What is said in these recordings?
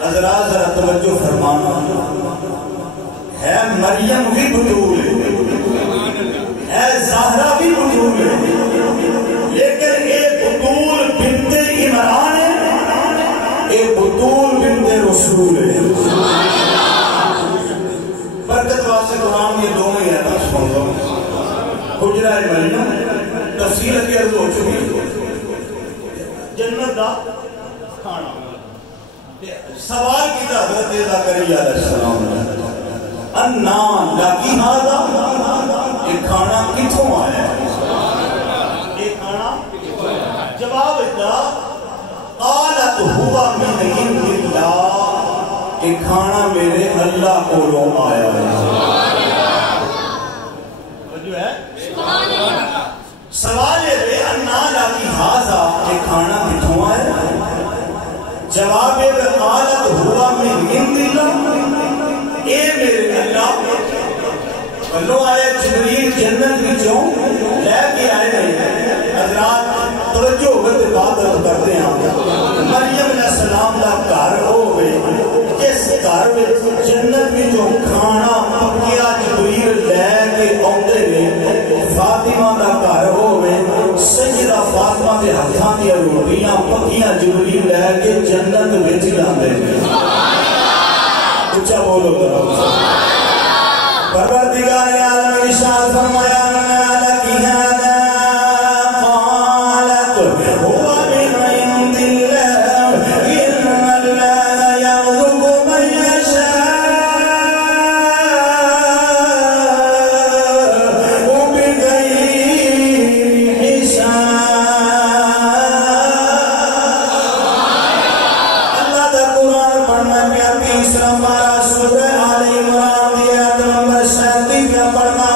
حضرات ذرا توجہ فرمانا ہے، مریم بھی بطول ہے، زہرا بھی بطول ہے، لیکن اے بطول بنت عمران ہے، اے بطول بنت رسول ہے۔ برکت واسطے قرآن یہ دو میں آیات سن لو۔ حجرہ مریم تفصیل کی عرض ہو چکی، جنت دا کھانا سوال کی حضرت زکریا علیہ السلام نے، انا لکی ھذا، یہ کھانا کتھوں آیا ہے؟ یہ کھانا جواب دیتا، قالت ہوا من عند اللہ، یہ کھانا میرے اللہ کولوں آیا ہے۔ جو ہے سوال ہے انا لکی ھذا، یہ کھانا کتھوں آیا ہے؟ جواب ہے قالت ہوا من عند اللہ، اے میرے اللہ بلو آئے جبریل جنت وچوں لے کے آئے ہیں۔ حضرات توجہ وقت عبادت کرتے ہیں، مریم علیہ السلام دا گھر ہوئے، جس گھر وچ جنت وچوں کھانا پکیا جبریل لے کے آندے نے، فاطمہ دا گھر ہوئے، سیدہ فاطمہ دے ہتھاں دی روٹیاں پکیاں جبریل لے کے جنت وچ لاندے نے۔ اچھا بولو ذرا۔ پروردگار عالم ارشاد فرمایا لکی ھذا، قالت هو من عند اللہ، ان اللہ یرزق من یشاء بغیر حساب۔ اللہ دا قرآن پڑھنا پیا، تیسرا پارہ سورہ آل عمران دی آیت نمبر 37 پہ پڑھنا۔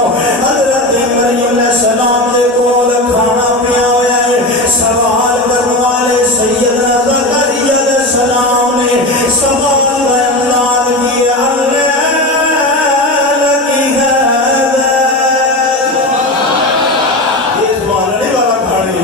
حضرت مریم علیہ السلام دے کول کھانا پیا ہویا ہے، سوال کرنے والے سیدنا زکریا علیہ السلام نے سوال کا انداز کیا، اللہ لکی ھذا، یہ سوال نہیں والا کھانے،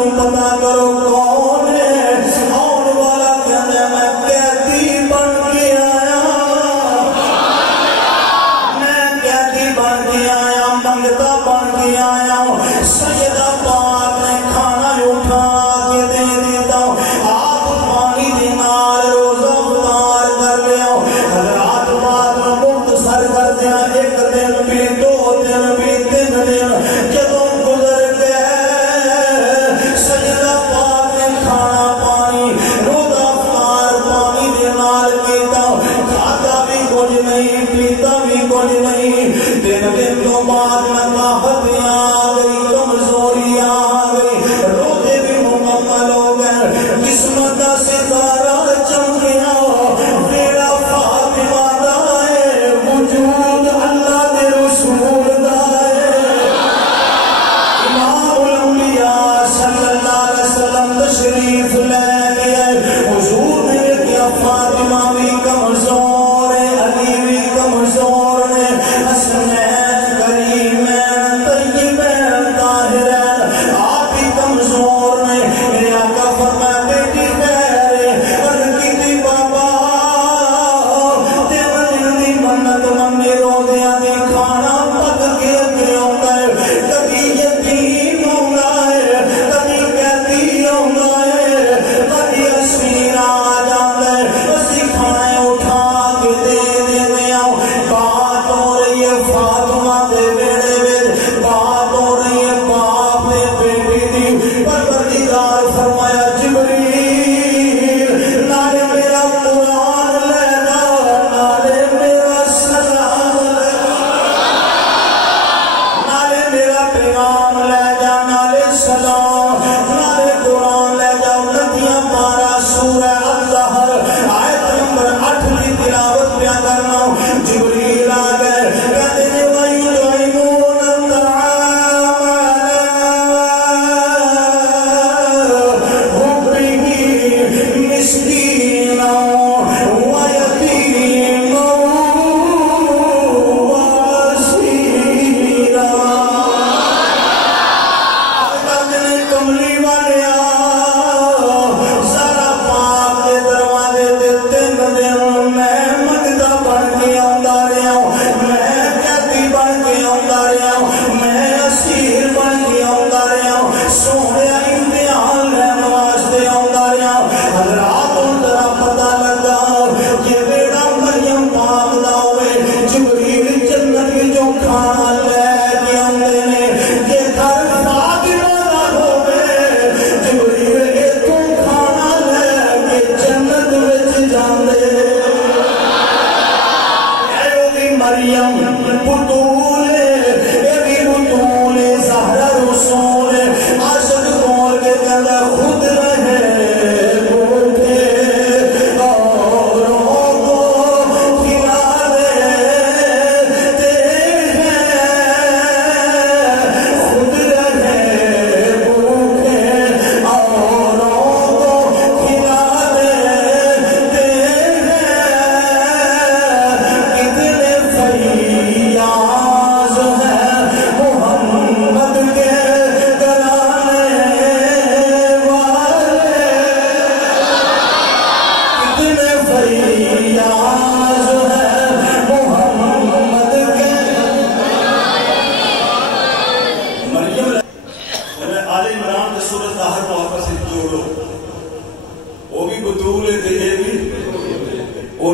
کون ہے؟ آن والا کہنے میں قیدی بن گیا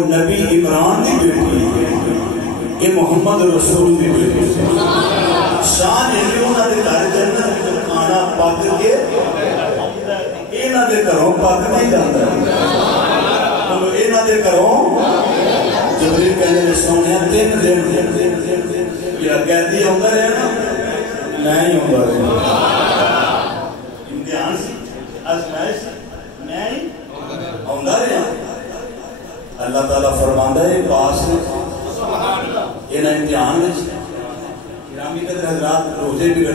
نبی عمران دی بیٹی یہ محمد رسول دی بیٹی شان ہے انہاں دے گھر جنت کھانا پک کے انہاں دے گھروں پک نہیں جاندا انہاں دے گھروں جبریل کہنے سونے 3 دن یا قیدی ہوندا رہیا نا نہیں ہوندا رہیا امتحان سی آزمائش نہیں ہوندا رہیا اللہ تعالیٰ فرماندہ ہے پاس انہاں امتحان گرامی قدر حضرات روزے بھی